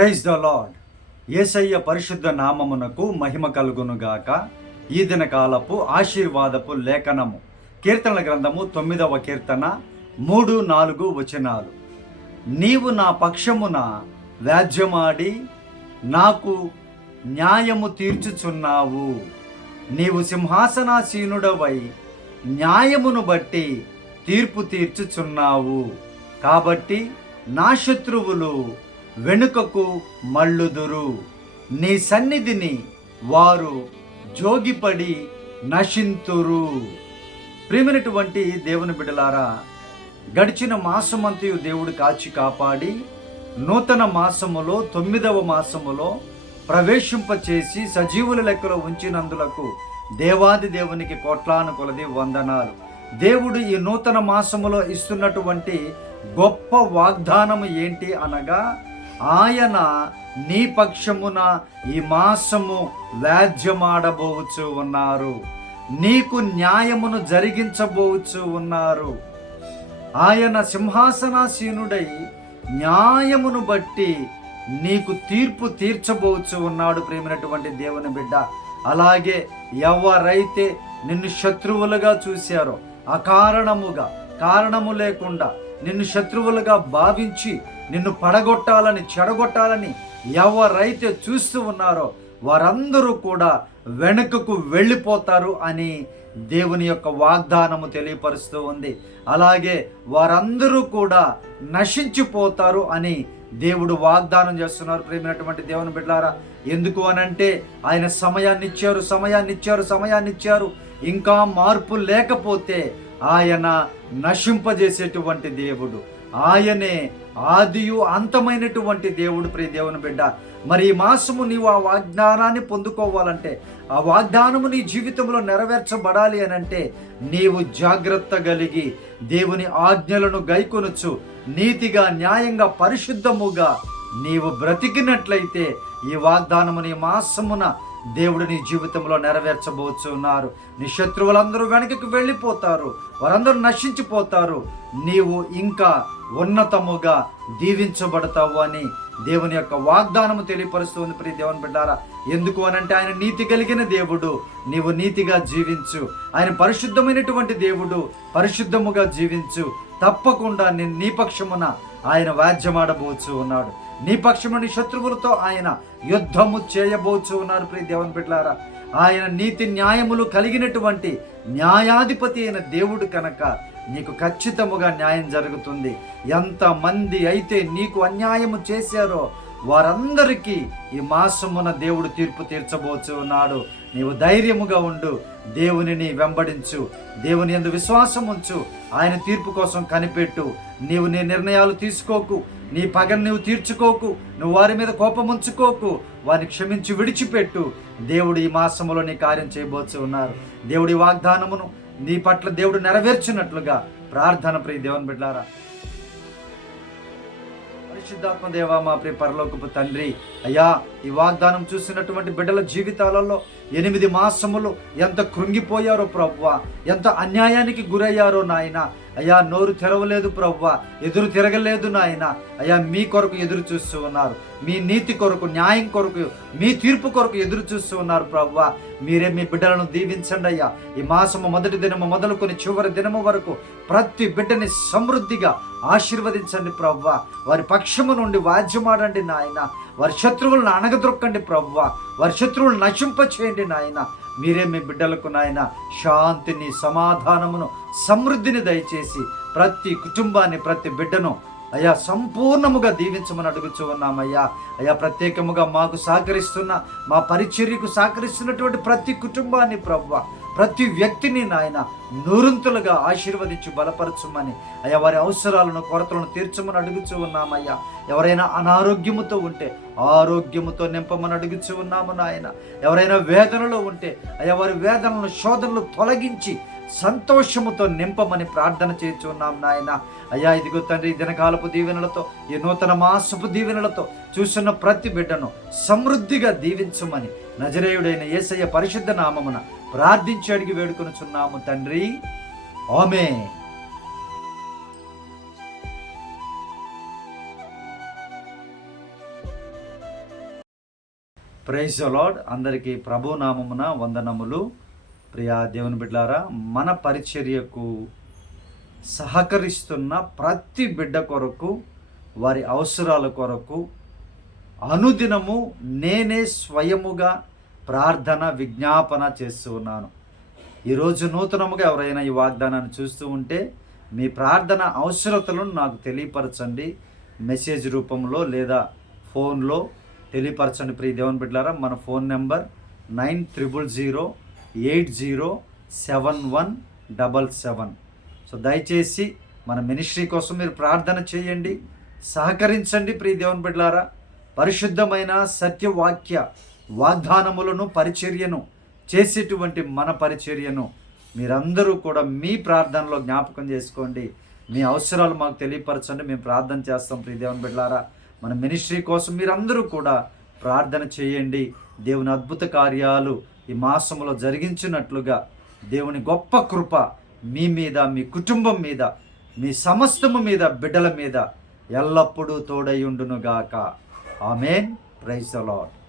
Praise the lord ఏసయ్య పరిశుద్ధ నామమునకు మహిమ కలుగునుగాక. ఈ దిన కాలపు ఆశీర్వాదపు లేఖనము. కీర్తనల గ్రంథము తొమ్మిదవ కీర్తన మూడు నాలుగు వచనాలు. నీవు నా పక్షమున వ్యాజ్యమాడి నాకు న్యాయము తీర్చుచున్నావు. నీవు సింహాసనాసీనుడవై న్యాయమును బట్టి తీర్పు తీర్చుచున్నావు. కాబట్టి నా శత్రువులు వెనుకకు మళ్ళుదురు. నీ సన్నిధిని వారు జోగిపడి నశింతురు. ప్రియమైనటువంటి దేవుని బిడలారా గడిచిన మాసమంతయు దేవుడు కాచి కాపాడి నూతన మాసములో తొమ్మిదవ మాసములో ప్రవేశింపచేసి సజీవుల లెక్కలో ఉంచినందులకు దేవాది దేవునికి కోట్లాను కొలది వందనాలు. దేవుడు ఈ నూతన మాసములో ఇస్తున్నటువంటి గొప్ప వాగ్దానము ఏంటి అనగా ఆయన నీ పక్షమున ఈ మాసము వ్యాధ్యమాడబోవచ్చు ఉన్నారు. నీకు న్యాయమును జరిగించబోవచ్చు ఉన్నారు. ఆయన సింహాసనాసీనుడై న్యాయమును బట్టి నీకు తీర్పు తీర్చబోవచ్చు ఉన్నాడు ప్రేమినటువంటి దేవుని బిడ్డ. అలాగే ఎవరైతే నిన్ను శత్రువులుగా చూశారో అకారణముగా కారణము లేకుండా నిన్ను శత్రువులుగా భావించి నిన్ను పడగొట్టాలని చెడగొట్టాలని ఎవరైతే చూస్తూ ఉన్నారో వారందరూ కూడా వెనుకకు వెళ్ళిపోతారు అని దేవుని యొక్క వాగ్దానము తెలియపరుస్తూ ఉంది. అలాగే వారందరూ కూడా నశించిపోతారు అని దేవుడు వాగ్దానం చేస్తున్నారు. ప్రేమైనటువంటి దేవుని బిడ్డారా ఎందుకు అనంటే ఆయన సమయాన్ని ఇచ్చారు సమయాన్ని ఇచ్చారు సమయాన్ని ఇచ్చారు ఇంకా మార్పు లేకపోతే ఆయన నశింపజేసేటువంటి దేవుడు. ఆయనే ఆదియు అంతమైనటువంటి దేవుడు ప్రియ దేవుని బిడ్డ. మరి ఈ మాసము నీవు ఆ వాగ్దానాన్ని పొందుకోవాలంటే ఆ వాగ్దానము నీ జీవితంలో నెరవేర్చబడాలి అని అంటే నీవు జాగ్రత్త కలిగి దేవుని ఆజ్ఞలను గైకొనొచ్చు నీతిగా న్యాయంగా పరిశుద్ధముగా నీవు బ్రతికినట్లయితే ఈ వాగ్దానము నీ మాసమున దేవుడు నీ జీవితంలో నెరవేర్చబోతున్నారు నీ శత్రువులందరూ వెనకకు వెళ్ళిపోతారు. వారందరూ నశించిపోతారు. నీవు ఇంకా ఉన్నతముగా దీవించబడతావు అని దేవుని యొక్క వాగ్దానము తెలియపరుస్తుంది ప్రియ దేవుని బిడ్డారా. ఎందుకు అనంటే ఆయన నీతి కలిగిన దేవుడు. నీవు నీతిగా జీవించు. ఆయన పరిశుద్ధమైనటువంటి దేవుడు. పరిశుద్ధముగా జీవించు. తప్పకుండా నేను నీ పక్షమున ఆయన వాద్యమాడబోచు ఉన్నాడు నీ పక్షముని శత్రువులతో ఆయన యుద్ధము చేయబోచు ఉన్నారు ప్రియ దేవుని బిడ్డారా ఆయన నీతి న్యాయములు కలిగినటువంటి న్యాయాధిపతి అయిన దేవుడు కనుక నీకు ఖచ్చితముగా న్యాయం జరుగుతుంది. ఎంతమంది అయితే నీకు అన్యాయము చేశారో వారందరికీ ఈ మాసమున దేవుడు తీర్పు తీర్చబోచు ఉన్నాడు. నీవు ధైర్యముగా ఉండు దేవునిని వెంబడించు దేవుని ఎందు విశ్వాసం ఉంచు ఆయన తీర్పు కోసం కనిపెట్టు నీవు నీ నిర్ణయాలు తీసుకోకు నీ పగను నువ్వు తీర్చుకోకు నువ్వు వారి మీద కోపం ఉంచుకోకు వారిని క్షమించి విడిచిపెట్టు. దేవుడు ఈ మాసములో నీ కార్యం చేయబోచి ఉన్నారు. దేవుడి వాగ్దానమును నీ పట్ల దేవుడు నెరవేర్చినట్లుగా ప్రార్థన ప్రియ దేవుని బిడ్డారా. పరిశుద్ధాత్మ దేవ మా ప్రియ పరలోకపు తండ్రి అయ్యా ఈ వాగ్దానం చూసినటువంటి బిడ్డల జీవితాలలో ఎనిమిది మాసములు ఎంత కృంగిపోయారో ప్రభువ ఎంత అన్యాయానికి గురయ్యారో నాయన అయ్యా నోరు తెరవలేదు ప్రవ్వ ఎదురు తిరగలేదు నాయన. అయ్యా మీ కొరకు ఎదురు చూస్తూ ఉన్నారు. మీ నీతి కొరకు న్యాయం కొరకు మీ తీర్పు కొరకు ఎదురు చూస్తూ ఉన్నారు ప్రవ్వ. మీరే మీ బిడ్డలను దీవించండి అయ్యా. ఈ మాసము మొదటి దినము మొదలుకొని చివరి దినము వరకు ప్రతి బిడ్డని సమృద్ధిగా ఆశీర్వదించండి ప్రవ్వ. వారి పక్షము నుండి వాద్యమాడండి నాయన. వారి శత్రువులను అణగదొక్కండి ప్రవ్వ. వారి శత్రువులను నశింప చేయండి నాయన. మీరే మీ బిడ్డలకు నాయన శాంతిని సమాధానమును సమృద్ధిని దయచేసి ప్రతి కుటుంబాన్ని ప్రతి బిడ్డను అయ్యా సంపూర్ణముగా దీవించమని అడుగుచూ ఉన్నామయ్యా. అయ్యా ప్రత్యేకముగా మాకు సహకరిస్తున్న మా పరిచర్యకు సహకరిస్తున్నటువంటి ప్రతి కుటుంబాన్ని ప్రవ్వ ప్రతి వ్యక్తిని నాయన నూరంతులుగా ఆశీర్వదించి బలపరచుమని. అయ్యా వారి అవసరాలను కొరతలను తీర్చమని అడుగుచూ ఉన్నామయ్యా. ఎవరైనా అనారోగ్యముతో ఉంటే ఆరోగ్యముతో నింపమని అడుగుచూ ఉన్నాము నాయన. ఎవరైనా వేదనలో ఉంటే అయ్యా వారి వేదనలను శోధనలు తొలగించి సంతోషముతో నింపమని ప్రార్థన చేస్తున్నాం నాయన. అయ్యా ఇదిగో తండ్రి దినకాలపు దీవెనలతో ఈ నూతన మాసపు దీవెనలతో చూస్తున్న ప్రతి బిడ్డను సమృద్ధిగా దీవించమని. నజరేయుడైన యేసయ్య పరిశుద్ధ నామమున ప్రార్థించి అడిగి వేడుకొనుచున్నాము తండ్రి. ఆమె ప్రైజ్ లార్డ్. అందరికీ ప్రభు నామమున వందనములు. ప్రియా దేవుని బిడ్డారా మన పరిచర్యకు సహకరిస్తున్న ప్రతి బిడ్డ కొరకు వారి అవసరాల కొరకు అనుదినము నేనే స్వయముగా ప్రార్థన విజ్ఞాపన చేస్తూ ఉన్నాను. ఈరోజు నూతనముగా ఎవరైనా ఈ వాగ్దానాన్ని చూస్తూ ఉంటే మీ ప్రార్థన అవసరతలను నాకు తెలియపరచండి. మెసేజ్ రూపంలో లేదా ఫోన్లో తెలియపరచండి ప్రియ దేవన్ బిడ్డారా మన phone number nine triple zero eight zero seven one double seven. So దయచేసి మన మినిస్ట్రీ కోసం మీరు ప్రార్థన చేయండి. సహకరించండి ప్రియ దేవుని బిడ్డారా పరిశుద్ధమైన సత్యవాక్య వాగ్దానములను పరిచర్యను చేసేటువంటి మన పరిచర్యను మీరందరూ కూడా మీ ప్రార్థనలో జ్ఞాపకం చేసుకోండి. మీ అవసరాలు మాకు తెలియపరచండి. మేము ప్రార్థన చేస్తాం ప్రియ దేవుని బిడ్డారా మన మినిస్ట్రీ కోసం మీరందరూ కూడా ప్రార్థన చేయండి. దేవుని అద్భుత కార్యాలు ఈ మాసంలో జరిగించినట్లుగా దేవుని గొప్ప కృప మీ మీద మీ కుటుంబం మీద మీ సమస్తము మీద బిడ్డల మీద ఎల్లప్పుడూ తోడై ఉండునుగాక. ఆమెన్. Praise allot